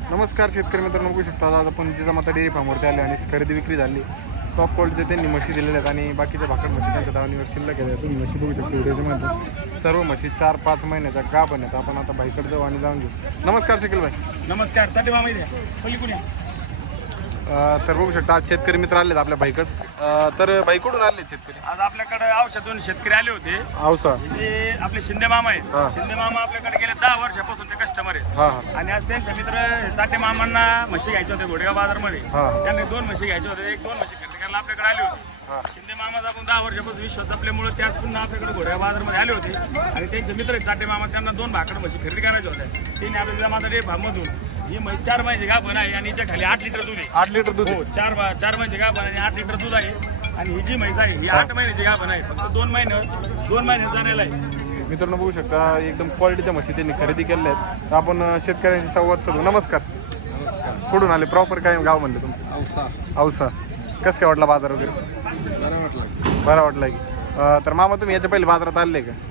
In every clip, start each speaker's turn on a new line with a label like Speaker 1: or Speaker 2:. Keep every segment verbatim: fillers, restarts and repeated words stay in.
Speaker 1: नमस्कार शेतकरी मित्रांनो, बघू शकता आज आपण जिजामाता डेअरी फार्मवरती आले आणि खरेदी विक्री झाली. टॉप क्वालिटीचे त्यांनी म्हशी दिलेल्या आहेत आणि बाकीच्या भाकड म्हशी त्यांच्या दावणीवर शिल्लक आहेत. तुम्ही म्हशी बघू शकता व्हिडिओमध्ये सर्व म्हशी चार पाच महिन्याच्या गाभण आहेत. आपण आता भाईकडे जाऊ आणि जाऊन घेऊ. नमस्कार शकील भाई.
Speaker 2: नमस्कार. साठी मामा इथे पल्ली कुणी
Speaker 1: तर बघू शकता आज शेतकरी मित्र आलेत आपल्या भाईकडे. तर भाईकडून आले शेतकरी
Speaker 2: आज आपल्याकडे औषधून शेतकरी आले होते.
Speaker 1: औसा
Speaker 2: ते आपले शिंदे मामा
Speaker 1: हा.
Speaker 2: आहेत. शिंदे मामा आपल्याकडे गेले दहा वर्षापासून ते कस्टमर आहेत.
Speaker 1: हां हां
Speaker 2: आणि आज त्यांचे मित्र चाटे मामांना म्हशी घ्यायचे होते घोडेगाव बाजारमध्ये.
Speaker 1: हा.
Speaker 2: त्यांनी दोन म्हशी घ्यायचे होते. एक दोन म्हशी खरेदी करायला आपल्याकडे आले होते.
Speaker 1: हा.
Speaker 2: शिंदे मामाचा आपण दहा वर्षापासून विश्वास आपल्यामुळे त्याच पुन्हा आपल्याकडे घोडेगाव बाजारमध्ये आले होते. आणि त्यांचे मित्र आहेत चाटे मामा, त्यांना दोन भाकड म्हशी खरेदी करायच्या होत्या. त्यांनी आपल्या माझा डे फार्ममधून ही म्हैस चार महिन्याची गाभण आहे आणि हिच्या खाली आठ लिटर दूध आहे.
Speaker 1: आठ लिटर दूध
Speaker 2: हो, चार चार महिन्याची गाभण आणि आठ लिटर दूध आहे. आणि ही जी म्हैस आहे ही आठ महिन्याची गाभण आहे. फक्त दोन महिने दोन महिने जाण्याला आहे.
Speaker 1: मित्रांनो बघू शकता एकदम क्वालिटीच्या म्हशी त्यांनी खरेदी केल्या आहेत. तर आपण शेतकऱ्यांशी संवाद साधू. नमस्कार.
Speaker 3: नमस्कार.
Speaker 1: कुठून आले? प्रॉपर काय गाव म्हणले तुमचं?
Speaker 3: औसा.
Speaker 1: औसा. कसं काय वाटला बाजार वगैरे?
Speaker 3: बरं वाटलं.
Speaker 1: बरा वाटला की. अं, तर मामा तुम्ही याच्या पहिले बाजारात आले का?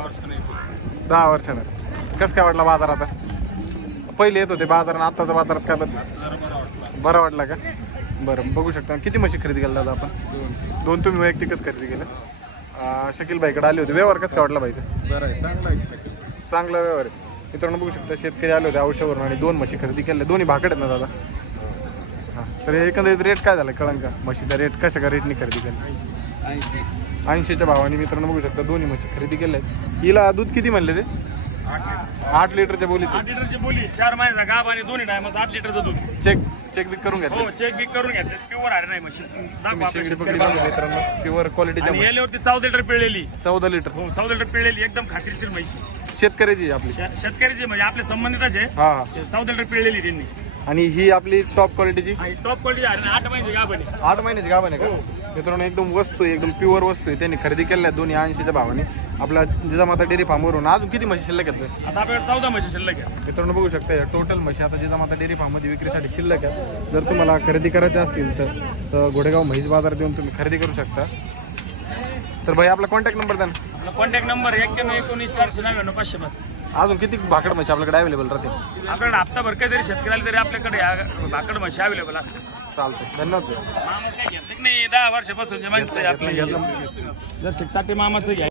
Speaker 1: दहा वर्षानं. कसं काय वाटला बाजार आता? पहिले येत होते बाजार आणि आत्ताचा बाजारात काय बदल? बरा वाटला का? बरं बघू शकता. किती म्हशी खरेदी केल्या दादा आपण? दोन तुम्ही वैयक्तिकच खरेदी केलं. अं, शकील भाईकडे आले होते. व्यवहार कसं काय वाटला भाईचा?
Speaker 3: बरं आहे, चांगलं आहे.
Speaker 1: चांगला व्यवहार आहे. मित्रांनो बघू शकता शेतकरी आले होते औषधावरून आणि दोन म्हशी खरेदी केल्या. दोन्ही भाकड आहेत ना दादा? हां. तर एकंदरीत रेट काय झाला कळंन का? म्हशीचा रेट कशा का रेटनी खरेदी केला?
Speaker 3: ऐंशी.
Speaker 1: ऐंशीच्या भावाने मित्रांनो बघू शकता दोन्ही म्हशी खरेदी केल्या आहेत. हिला दूध किती म्हणले ते? आठ लिटरच्या बोलीत.
Speaker 2: आठ लिटरची बोली, चार महिन्याचा गाभ आणि दोन्ही टायमात आठ लिटरचं दूध.
Speaker 1: चेक चेक बिक करून घ्या.
Speaker 2: हो, चेक बिक करून घेतले. प्युअर आहे नाही म्हशी. दाखवा आपल्या
Speaker 1: शेगडी पकडी
Speaker 2: शेतकरी
Speaker 1: बघा
Speaker 2: बांधवांना.
Speaker 1: मित्रांनो, प्युअर क्वालिटीच्या
Speaker 2: आणि
Speaker 1: म्हशी.
Speaker 2: याल्यावरती चौदा लिटर पिळलेली.
Speaker 1: चौदा लिटर.
Speaker 2: हो, चौदा लिटर पिळलेली एकदम खात्रीशीर म्हशी.
Speaker 1: शेतकऱ्याची आपली.
Speaker 2: शे- शेतकऱ्याची म्हणजे आपल्या संबंधितच आहे.
Speaker 1: हा हा.
Speaker 2: ते चौदा लिटर पिळलेली त्यांनी.
Speaker 1: आणि ही आपली टॉप क्वालिटीची
Speaker 2: आणि टॉप क्वालिटी आहे आणि आठ महिन्याची गाभ आहे.
Speaker 1: आठ महिन्याची गाभण आहे का? मित्रांनो एकदम वस्तू आहे, एकदम प्युअर वस्तू आहे. त्यांनी खरेदी केल्या आहेत दोन्ही ऐंशीच्या भावाने आपल्या जिजामाता डेअरी फार्मवरून. अजून किती म्हशी शिल्लक आहेत?
Speaker 2: आता आपल्याकडे चौदा म्हशी शिल्लक आहे.
Speaker 1: मित्रांनो बघू शकता या टोटल म्हशी आता जिजामाता डेअरी फार्ममध्ये विक्रीसाठी शिल्लक आहेत. जर तुम्हाला खरेदी करायच्या असतील तर तर घोडेगाव म्हैस बाजारात येऊन तुम्ही खरेदी करू शकता. तर भाई आपला कॉन्टॅक्ट नंबर द्या ना.
Speaker 2: आपला कॉन्टॅक्ट नंबर एक्क्याण्णव एकोणीस चारशे नव्याण्णव पाचशे पाच.
Speaker 1: अजून किती भाकड म्हशी आपल्याकडे अवेलेबल राहते?
Speaker 2: आपल्याकडे हप्ताभर काहीतरी शेतकरी आले तरी आपल्याकडे या भाकड म्हशी अवेलेबल असते.
Speaker 1: चालते. धन्यवाद.
Speaker 2: मामा काय घेतलं की नाही? दहा वर्षापासून जे माणसं आहे आपल्या जर शेतकरी मामाचं घ्या.